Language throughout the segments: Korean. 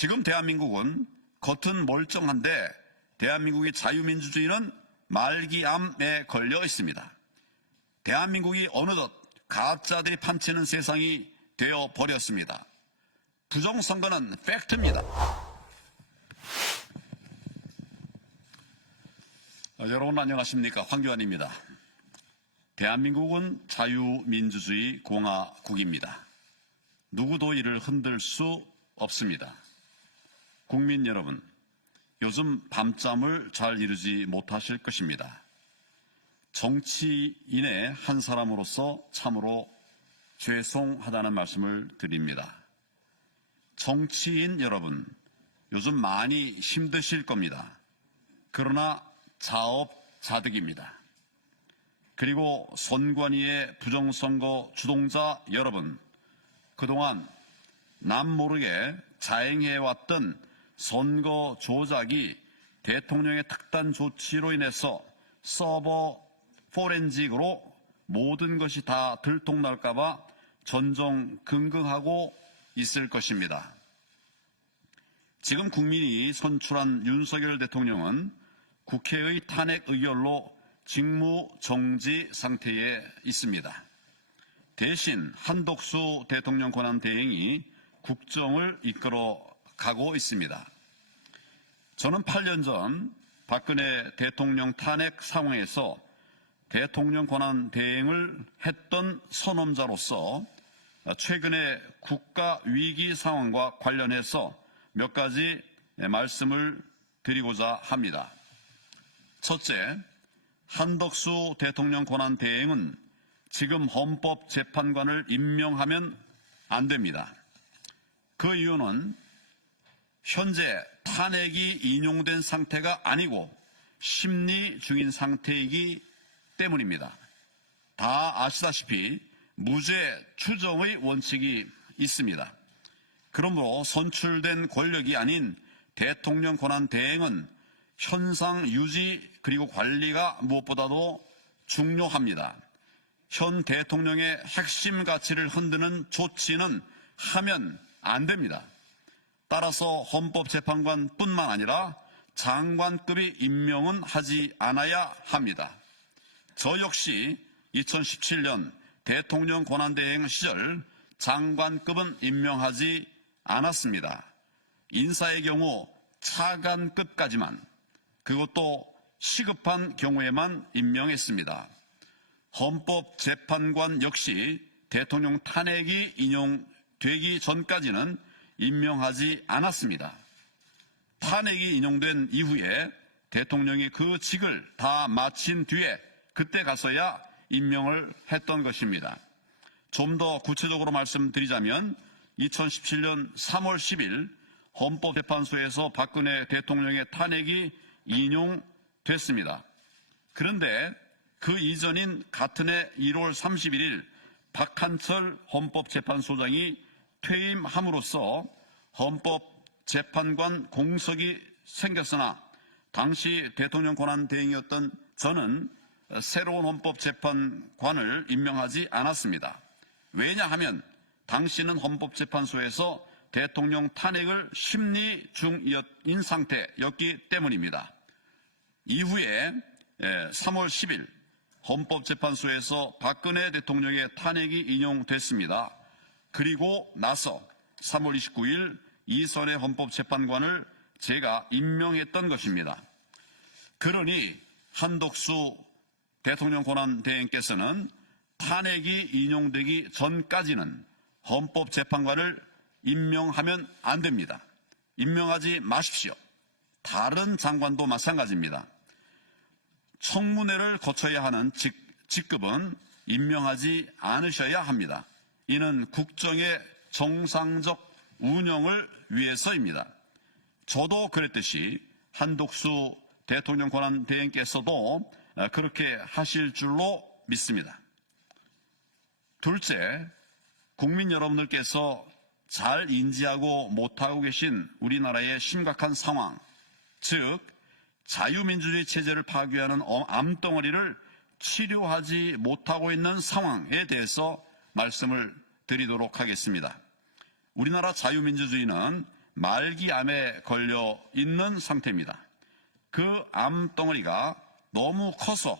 지금 대한민국은 겉은 멀쩡한데 대한민국의 자유민주주의는 말기암에 걸려 있습니다. 대한민국이 어느덧 가짜들이 판치는 세상이 되어버렸습니다. 부정선거는 팩트입니다. 여러분 안녕하십니까? 황교안입니다. 대한민국은 자유민주주의 공화국입니다. 누구도 이를 흔들 수 없습니다. 국민 여러분, 요즘 밤잠을 잘 이루지 못하실 것입니다. 정치인의 한 사람으로서 참으로 죄송하다는 말씀을 드립니다. 정치인 여러분, 요즘 많이 힘드실 겁니다. 그러나 자업자득입니다. 그리고 선관위의 부정선거 주동자 여러분, 그동안 남모르게 자행해왔던 선거 조작이 대통령의 특단 조치로 인해서 서버 포렌식으로 모든 것이 다 들통날까봐 전전긍긍하고 있을 것입니다. 지금 국민이 선출한 윤석열 대통령은 국회의 탄핵 의결로 직무정지 상태에 있습니다. 대신 한덕수 대통령 권한대행이 국정을 이끌어 가고 있습니다. 저는 8년 전 박근혜 대통령 탄핵 상황에서 대통령 권한대행을 했던 선언자로서 최근의 국가 위기 상황과 관련해서 몇 가지 말씀을 드리고자 합니다. 첫째, 한덕수 대통령 권한대행은 지금 헌법재판관을 임명하면 안 됩니다. 그 이유는 현재 탄핵이 인용된 상태가 아니고 심리 중인 상태이기 때문입니다. 다 아시다시피 무죄 추정의 원칙이 있습니다. 그러므로 선출된 권력이 아닌 대통령 권한 대행은 현상 유지 그리고 관리가 무엇보다도 중요합니다. 현 대통령의 핵심 가치를 흔드는 조치는 하면 안 됩니다. 따라서 헌법재판관뿐만 아니라 장관급의 임명은 하지 않아야 합니다. 저 역시 2017년 대통령 권한대행 시절 장관급은 임명하지 않았습니다. 인사의 경우 차관급까지만, 그것도 시급한 경우에만 임명했습니다. 헌법재판관 역시 대통령 탄핵이 인용되기 전까지는 임명하지 않았습니다. 탄핵이 인용된 이후에 대통령이 그 직을 다 마친 뒤에 그때 가서야 임명을 했던 것입니다. 좀 더 구체적으로 말씀드리자면 2017년 3월 10일 헌법재판소에서 박근혜 대통령의 탄핵이 인용됐습니다. 그런데 그 이전인 같은 해 1월 31일 박한철 헌법재판소장이 퇴임함으로써 헌법재판관 공석이 생겼으나 당시 대통령 권한대행이었던 저는 새로운 헌법재판관을 임명하지 않았습니다. 왜냐하면 당시는 헌법재판소에서 대통령 탄핵을 심리 중인 상태였기 때문입니다. 이후에 3월 10일 헌법재판소에서 박근혜 대통령의 탄핵이 인용됐습니다. 그리고 나서 3월 29일 이선의 헌법재판관을 제가 임명했던 것입니다. 그러니 한덕수 대통령 권한대행께서는 탄핵이 인용되기 전까지는 헌법재판관을 임명하면 안 됩니다. 임명하지 마십시오. 다른 장관도 마찬가지입니다. 청문회를 거쳐야 하는 직급은 임명하지 않으셔야 합니다. 이는 국정의 정상적 운영을 위해서입니다. 저도 그랬듯이 한덕수 대통령 권한대행께서도 그렇게 하실 줄로 믿습니다. 둘째, 국민 여러분들께서 잘 인지하고 못하고 계신 우리나라의 심각한 상황, 즉 자유민주주의 체제를 파괴하는 암덩어리를 치료하지 못하고 있는 상황에 대해서 말씀을 드리도록 하겠습니다. 우리나라 자유민주주의는 말기암에 걸려 있는 상태입니다. 그 암덩어리가 너무 커서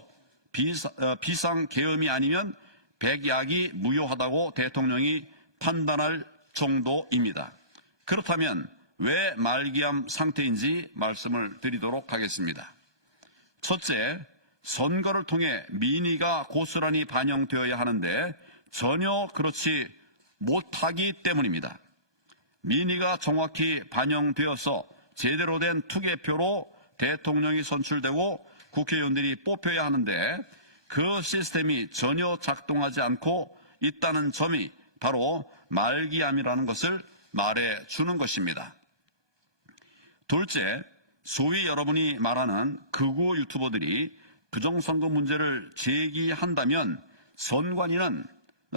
비상계엄이 아니면 백약이 무효하다고 대통령이 판단할 정도입니다. 그렇다면 왜 말기암 상태인지 말씀을 드리도록 하겠습니다. 첫째, 선거를 통해 민의가 고스란히 반영되어야 하는데 전혀 그렇지 못하기 때문입니다. 민의가 정확히 반영되어서 제대로 된 투개표로 대통령이 선출되고 국회의원들이 뽑혀야 하는데 그 시스템이 전혀 작동하지 않고 있다는 점이 바로 말기암이라는 것을 말해주는 것입니다. 둘째, 소위 여러분이 말하는 극우 유튜버들이 부정선거 문제를 제기한다면 선관위는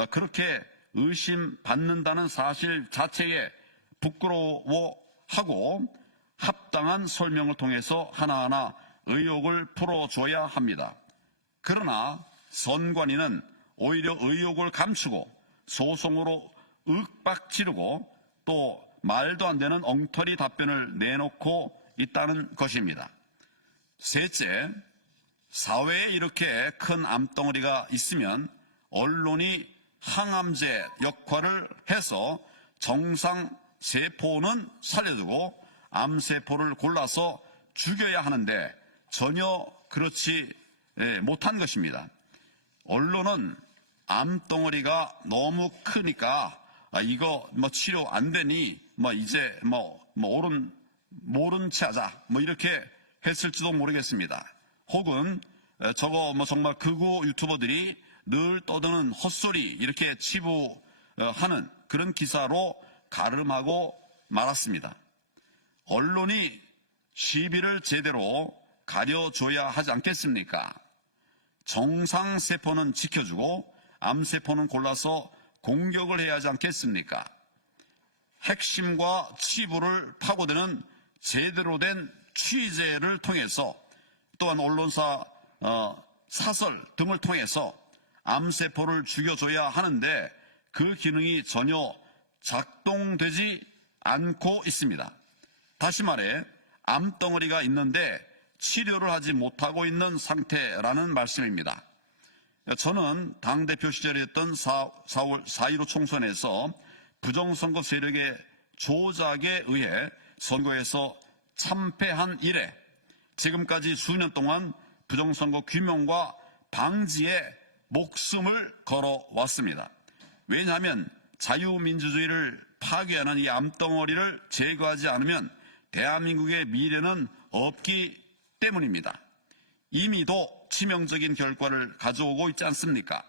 그렇게 의심받는다는 사실 자체에 부끄러워하고 합당한 설명을 통해서 하나하나 의혹을 풀어줘야 합니다. 그러나 선관위는 오히려 의혹을 감추고 소송으로 윽박지르고 또 말도 안 되는 엉터리 답변을 내놓고 있다는 것입니다. 셋째, 사회에 이렇게 큰 암덩어리가 있으면 언론이 항암제 역할을 해서 정상 세포는 살려두고 암세포를 골라서 죽여야 하는데 전혀 그렇지 못한 것입니다. 언론은 암덩어리가 너무 크니까 이거 치료 안 되니 이제 모른 체 하자 이렇게 했을지도 모르겠습니다. 혹은 저거 정말 극우 유튜버들이 늘 떠드는 헛소리 이렇게 치부하는 그런 기사로 가름하고 말았습니다. 언론이 시비를 제대로 가려줘야 하지 않겠습니까? 정상세포는 지켜주고 암세포는 골라서 공격을 해야 하지 않겠습니까? 핵심과 치부를 파고드는 제대로 된 취재를 통해서 또한 언론사 사설 등을 통해서 암세포를 죽여줘야 하는데 그 기능이 전혀 작동되지 않고 있습니다. 다시 말해 암덩어리가 있는데 치료를 하지 못하고 있는 상태라는 말씀입니다. 저는 당대표 시절이었던 4.15 총선에서 부정선거 세력의 조작에 의해 선거에서 참패한 이래 지금까지 수년 동안 부정선거 규명과 방지에 목숨을 걸어왔습니다. 왜냐하면 자유민주주의를 파괴하는 이 암덩어리를 제거하지 않으면 대한민국의 미래는 없기 때문입니다. 이미도 치명적인 결과를 가져오고 있지 않습니까?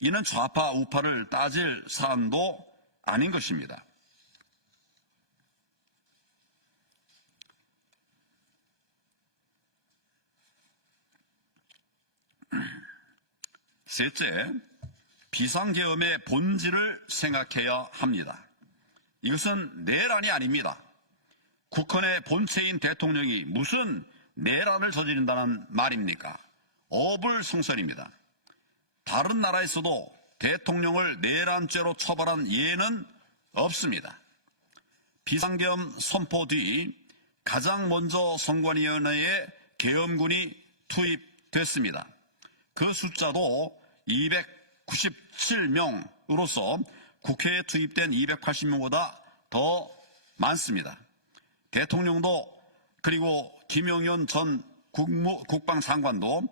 이는 좌파 우파를 따질 사안도 아닌 것입니다. 셋째, 비상계엄의 본질을 생각해야 합니다. 이것은 내란이 아닙니다. 국헌의 본체인 대통령이 무슨 내란을 저지른다는 말입니까? 어불성설입니다. 다른 나라에서도 대통령을 내란죄로 처벌한 예는 없습니다. 비상계엄 선포 뒤 가장 먼저 선관위원회에 계엄군이 투입됐습니다. 그 숫자도 297명으로서 국회에 투입된 280명보다 더 많습니다. 대통령도 그리고 김용현 전 국방장관도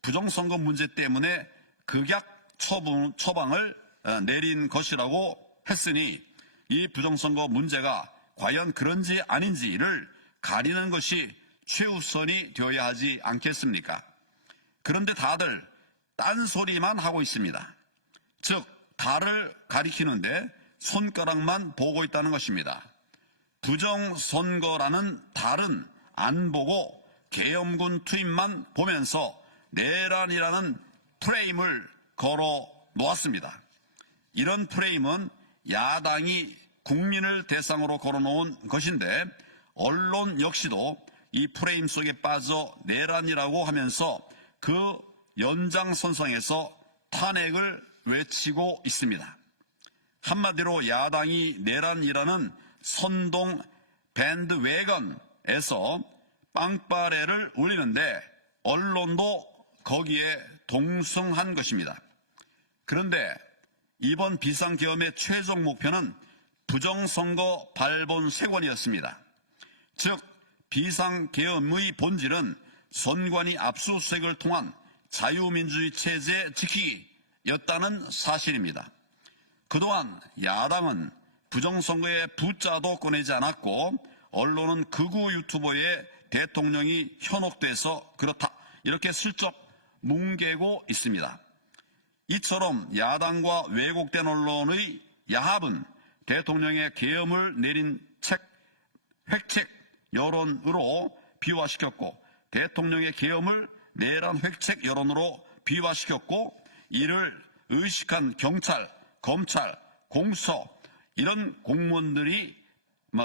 부정선거 문제 때문에 극약 처방을 내린 것이라고 했으니 이 부정선거 문제가 과연 그런지 아닌지를 가리는 것이 최우선이 되어야 하지 않겠습니까? 그런데 다들 딴소리만 하고 있습니다. 즉 달을 가리키는데 손가락만 보고 있다는 것입니다. 부정선거라는 달은 안 보고 계엄군 투입만 보면서 내란이라는 프레임을 걸어 놓았습니다. 이런 프레임은 야당이 국민을 대상으로 걸어놓은 것인데 언론 역시도 이 프레임 속에 빠져 내란이라고 하면서 그 연장선상에서 탄핵을 외치고 있습니다. 한마디로 야당이 내란이라는 선동 밴드웨건에서 빵빠레를 올리는데 언론도 거기에 동승한 것입니다. 그런데 이번 비상계엄의 최종 목표는 부정선거 발본색원이었습니다. 즉 비상계엄의 본질은 선관위 압수수색을 통한 자유민주주의 체제 지키기였다는 사실입니다. 그동안 야당은 부정선거에 부자도 꺼내지 않았고 언론은 극우 유튜버의 대통령이 현혹돼서 그렇다 이렇게 슬쩍 뭉개고 있습니다. 이처럼 야당과 왜곡된 언론의 야합은 대통령의 계엄을 내린 획책 여론으로 비화시켰고 대통령의 계엄을 내란 획책 여론으로 비화시켰고 이를 의식한 경찰, 검찰, 공수처 이런 공무원들이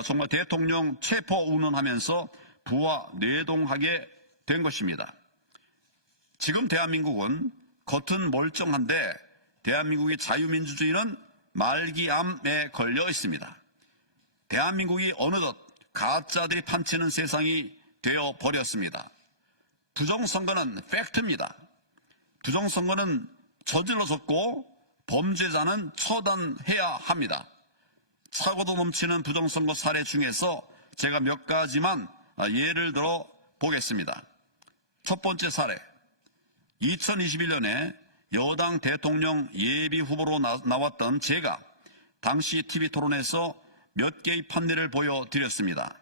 정말 대통령 체포 운운하면서 부와 뇌동하게 된 것입니다. 지금 대한민국은 겉은 멀쩡한데 대한민국의 자유민주주의는 말기암에 걸려 있습니다. 대한민국이 어느덧 가짜들이 판치는 세상이 되어 버렸습니다. 부정선거는 팩트입니다. 부정선거는 저질러졌고 범죄자는 처단해야 합니다. 사고도 넘치는 부정선거 사례 중에서 제가 몇 가지만 예를 들어 보겠습니다. 첫 번째 사례, 2021년에 여당 대통령 예비 후보로 나왔던 제가 당시 TV토론에서 몇 개의 판례를 보여드렸습니다.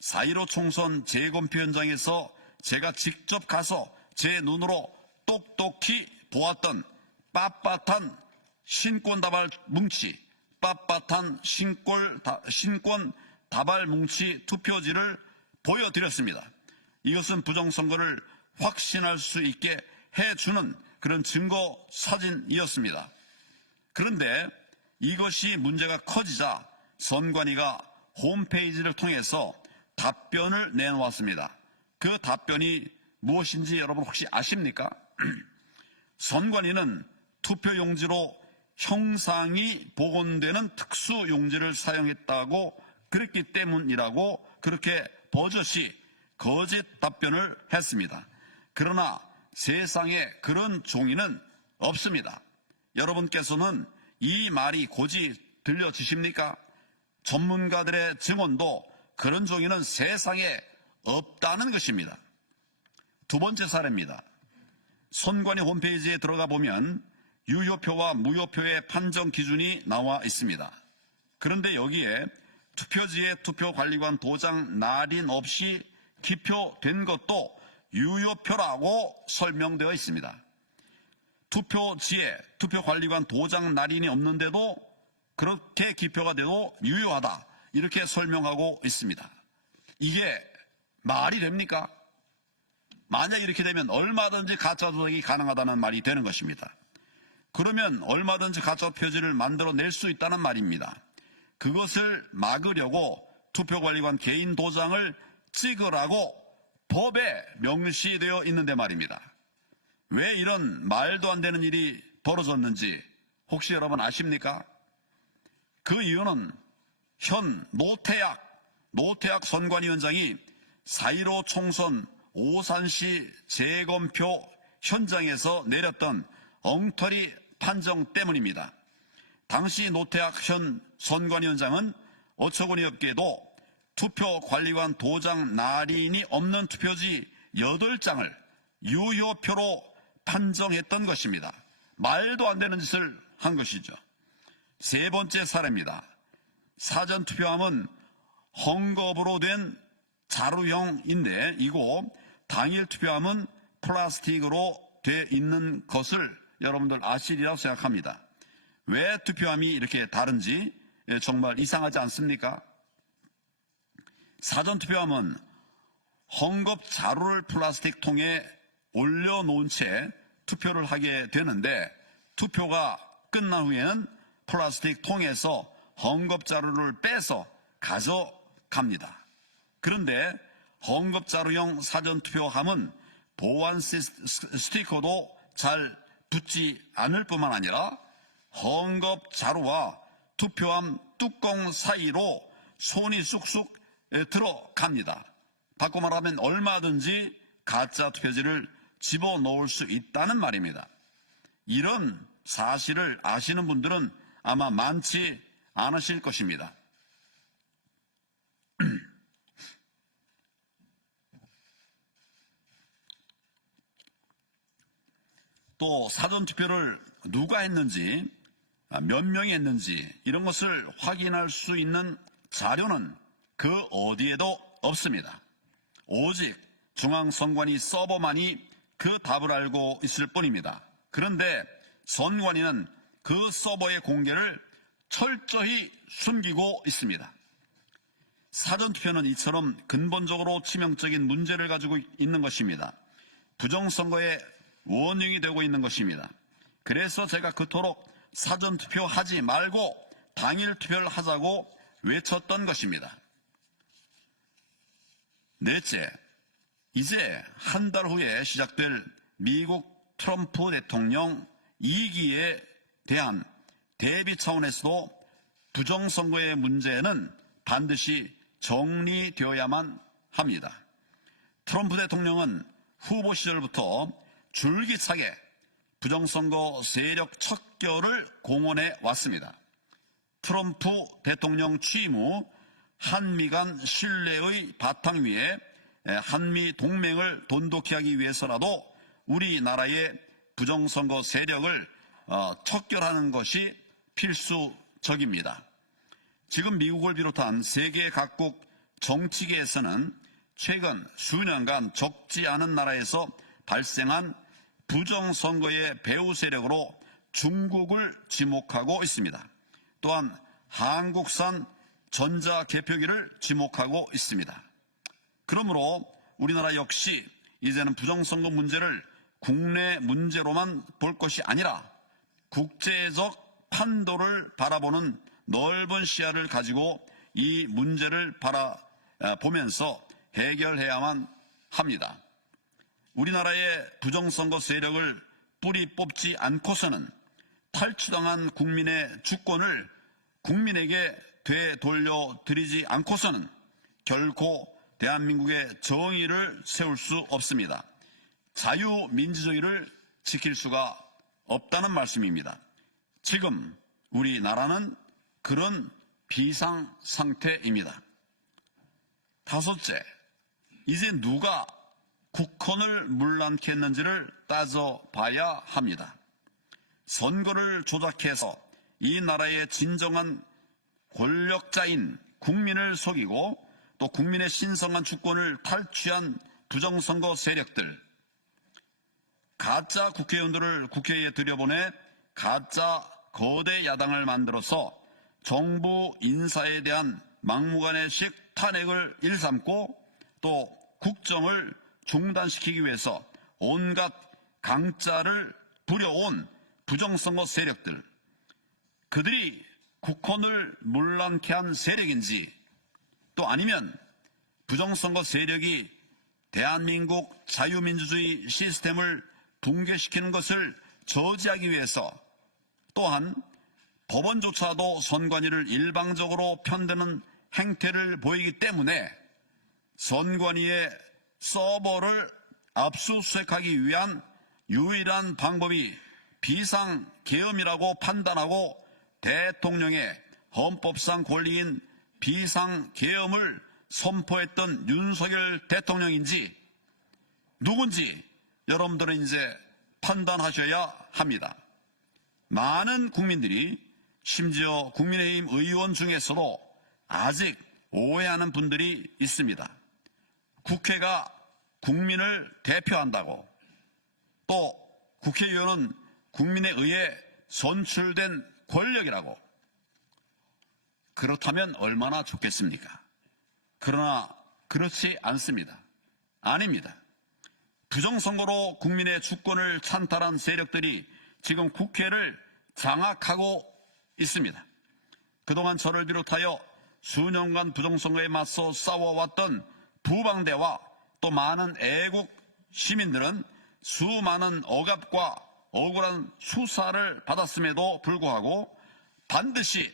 4.15 총선 재검표 현장에서 제가 직접 가서 제 눈으로 똑똑히 보았던 빳빳한 신권 다발 뭉치, 빳빳한 신권 다발 뭉치 투표지를 보여드렸습니다. 이것은 부정선거를 확신할 수 있게 해주는 그런 증거 사진이었습니다. 그런데 이것이 문제가 커지자 선관위가 홈페이지를 통해서 답변을 내놓았습니다. 그 답변이 무엇인지 여러분 혹시 아십니까? 선관위는 투표용지로 형상이 복원되는 특수용지를 사용했다고 그랬기 때문이라고 그렇게 버젓이 거짓 답변을 했습니다. 그러나 세상에 그런 종이는 없습니다. 여러분께서는 이 말이 고지 들려지십니까? 전문가들의 증언도 그런 종이는 세상에 없다는 것입니다. 두 번째 사례입니다. 선관위 홈페이지에 들어가 보면 유효표와 무효표의 판정 기준이 나와 있습니다. 그런데 여기에 투표지에 투표관리관 도장 날인 없이 기표된 것도 유효표라고 설명되어 있습니다. 투표지에 투표관리관 도장 날인이 없는데도 그렇게 기표가 돼도 유효하다 이렇게 설명하고 있습니다. 이게 말이 됩니까? 만약 이렇게 되면 얼마든지 가짜 조작이 가능하다는 말이 되는 것입니다. 그러면 얼마든지 가짜 표지를 만들어낼 수 있다는 말입니다. 그것을 막으려고 투표관리관 개인 도장을 찍으라고 법에 명시되어 있는데 말입니다. 왜 이런 말도 안 되는 일이 벌어졌는지 혹시 여러분 아십니까? 그 이유는 현 노태악 선관위원장이 4.15 총선 오산시 재검표 현장에서 내렸던 엉터리 판정 때문입니다. 당시 노태악 현 선관위원장은 어처구니 없게도 투표관리관 도장 날인이 없는 투표지 8장을 유효표로 판정했던 것입니다. 말도 안 되는 짓을 한 것이죠. 세 번째 사례입니다. 사전투표함은 헝겊으로 된 자루형인데 이고 당일 투표함은 플라스틱으로 돼 있는 것을 여러분들 아시리라고 생각합니다. 왜 투표함이 이렇게 다른지 정말 이상하지 않습니까? 사전투표함은 헝겊 자루를 플라스틱 통에 올려놓은 채 투표를 하게 되는데 투표가 끝난 후에는 플라스틱 통에서 헝겊 자루를 빼서 가져갑니다. 그런데 헝겊 자루형 사전투표함은 보안 스티커도 잘 붙지 않을 뿐만 아니라 헝겊 자루와 투표함 뚜껑 사이로 손이 쑥쑥 들어갑니다. 바꿔 말하면 얼마든지 가짜 투표지를 집어넣을 수 있다는 말입니다. 이런 사실을 아시는 분들은 아마 많지 않으실 것입니다. 또 사전투표를 누가 했는지, 몇 명이 했는지 이런 것을 확인할 수 있는 자료는 그 어디에도 없습니다. 오직 중앙선관위 서버만이 그 답을 알고 있을 뿐입니다. 그런데 선관위는 그 서버의 공개를 철저히 숨기고 있습니다. 사전투표는 이처럼 근본적으로 치명적인 문제를 가지고 있는 것입니다. 부정선거의 원흉이 되고 있는 것입니다. 그래서 제가 그토록 사전투표 하지 말고 당일 투표를 하자고 외쳤던 것입니다. 넷째, 이제 한 달 후에 시작될 미국 트럼프 대통령 2기에 대한 대비 차원에서도 부정선거의 문제는 반드시 정리되어야만 합니다. 트럼프 대통령은 후보 시절부터 줄기차게 부정선거 세력 척결을 공언해 왔습니다. 트럼프 대통령 취임 후 한미 간 신뢰의 바탕 위에 한미 동맹을 돈독히 하기 위해서라도 우리나라의 부정선거 세력을 척결하는 것이 필수적입니다. 지금 미국을 비롯한 세계 각국 정치계에서는 최근 수년간 적지 않은 나라에서 발생한 부정선거의 배후 세력으로 중국을 지목하고 있습니다. 또한 한국산 전자개표기를 지목하고 있습니다. 그러므로 우리나라 역시 이제는 부정선거 문제를 국내 문제로만 볼 것이 아니라 국제적 판도를 바라보는 넓은 시야를 가지고 이 문제를 바라보면서 해결해야만 합니다. 우리나라의 부정선거 세력을 뿌리 뽑지 않고서는 탈취당한 국민의 주권을 국민에게 되돌려드리지 않고서는 결코 대한민국의 정의를 세울 수 없습니다. 자유민주주의를 지킬 수가 없다는 말씀입니다. 지금 우리나라는 그런 비상 상태입니다. 다섯째, 이제 누가 국헌을 문란케 했는지를 따져봐야 합니다. 선거를 조작해서 이 나라의 진정한 권력자인 국민을 속이고 또 국민의 신성한 주권을 탈취한 부정선거 세력들, 가짜 국회의원들을 국회에 들여보내 가짜 거대 야당을 만들어서 정부 인사에 대한 막무가내식 탄핵을 일삼고 또 국정을 중단시키기 위해서 온갖 강짜를 부려온 부정선거 세력들, 그들이 국헌을 문란케 한 세력인지 또 아니면 부정선거 세력이 대한민국 자유민주주의 시스템을 붕괴시키는 것을 저지하기 위해서 또한 법원조차도 선관위를 일방적으로 편드는 행태를 보이기 때문에 선관위의 서버를 압수수색하기 위한 유일한 방법이 비상계엄이라고 판단하고 대통령의 헌법상 권리인 비상계엄을 선포했던 윤석열 대통령인지 누군지 여러분들은 이제 판단하셔야 합니다. 많은 국민들이 심지어 국민의힘 의원 중에서도 아직 오해하는 분들이 있습니다. 국회가 국민을 대표한다고 또 국회의원은 국민에 의해 선출된 권력이라고. 그렇다면 얼마나 좋겠습니까? 그러나 그렇지 않습니다. 아닙니다. 부정선거로 국민의 주권을 찬탈한 세력들이 지금 국회를 장악하고 있습니다. 그동안 저를 비롯하여 수년간 부정선거에 맞서 싸워왔던 부방대와 또 많은 애국 시민들은 수많은 억압과 억울한 수사를 받았음에도 불구하고 반드시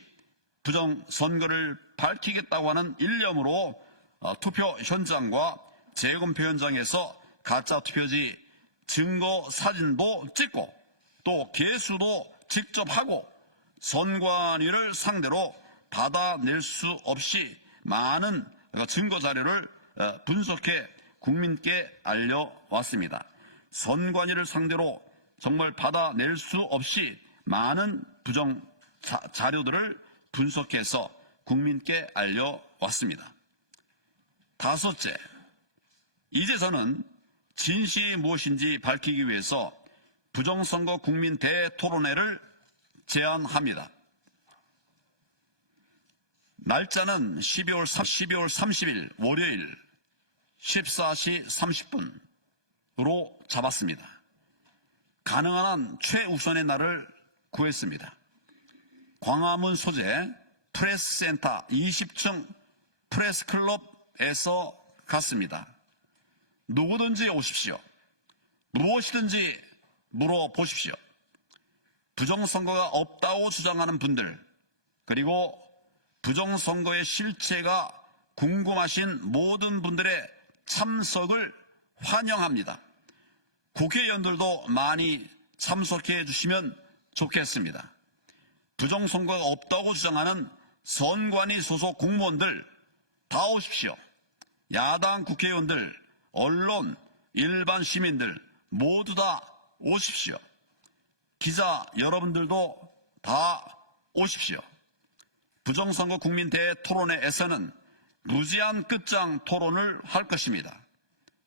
부정선거를 밝히겠다고 하는 일념으로 투표 현장과 재검표 현장에서 가짜 투표지 증거 사진도 찍고 또 개수도 직접 하고 선관위를 상대로 받아낼 수 없이 많은 증거 자료를 분석해 국민께 알려왔습니다. 선관위를 상대로 정말 받아낼 수 없이 많은 부정 자료들을 분석해서 국민께 알려왔습니다. 다섯째, 이제 저는 진실이 무엇인지 밝히기 위해서 부정선거 국민 대토론회를 제안합니다. 날짜는 12월 30일 월요일 14시 30분으로 잡았습니다. 가능한 한 최우선의 날을 구했습니다. 광화문 소재 프레스센터 20층 프레스클럽에서 갔습니다. 누구든지 오십시오. 무엇이든지 물어보십시오. 부정선거가 없다고 주장하는 분들, 그리고 부정선거의 실체가 궁금하신 모든 분들의 참석을 환영합니다. 국회의원들도 많이 참석해 주시면 좋겠습니다. 부정선거가 없다고 주장하는 선관위 소속 공무원들 다 오십시오. 야당 국회의원들, 언론, 일반 시민들 모두 다 오십시오. 기자 여러분들도 다 오십시오. 부정선거 국민 대토론회에서는 무제한 끝장 토론을 할 것입니다.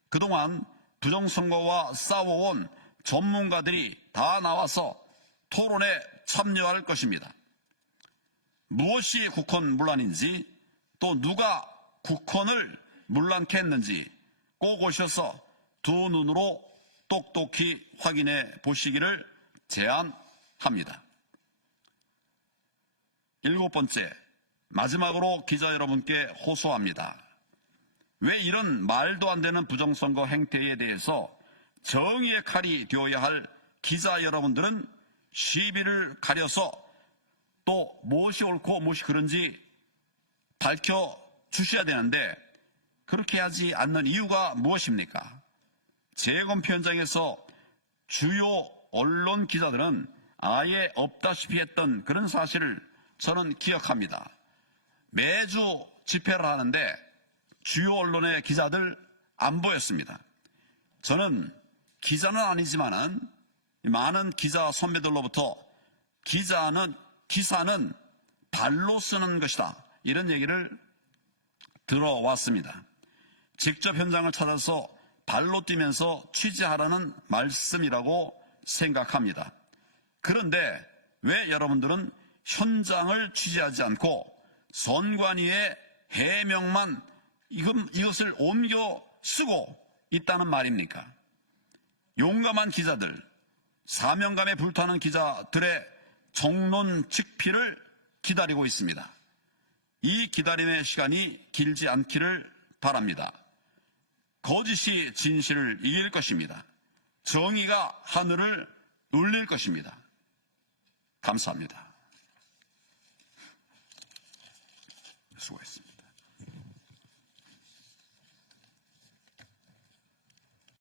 그동안 부정선거와 싸워온 전문가들이 다 나와서 토론에 참여할 것입니다. 무엇이 국헌 문란인지 또 누가 국헌을 문란케 했는지 꼭 오셔서 두 눈으로 똑똑히 확인해 보시기를 제안합니다. 일곱 번째, 마지막으로 기자 여러분께 호소합니다. 왜 이런 말도 안 되는 부정선거 행태에 대해서 정의의 칼이 되어야 할 기자 여러분들은 시비를 가려서 또 무엇이 옳고 무엇이 그른지 밝혀주셔야 되는데 그렇게 하지 않는 이유가 무엇입니까? 재검표 현장에서 주요 언론 기자들은 아예 없다시피 했던 그런 사실을 저는 기억합니다. 매주 집회를 하는데 주요 언론의 기자들 안 보였습니다. 저는 기자는 아니지만은 많은 기자 선배들로부터 기사는 발로 쓰는 것이다 이런 얘기를 들어왔습니다. 직접 현장을 찾아서 발로 뛰면서 취재하라는 말씀이라고 생각합니다. 그런데 왜 여러분들은 현장을 취재하지 않고 선관위의 해명만 이것을 옮겨 쓰고 있다는 말입니까? 용감한 기자들, 사명감에 불타는 기자들의 정론 직피를 기다리고 있습니다. 이 기다림의 시간이 길지 않기를 바랍니다. 거짓이 진실을 이길 것입니다. 정의가 하늘을 울릴 것입니다. 감사합니다. 수고했습니다.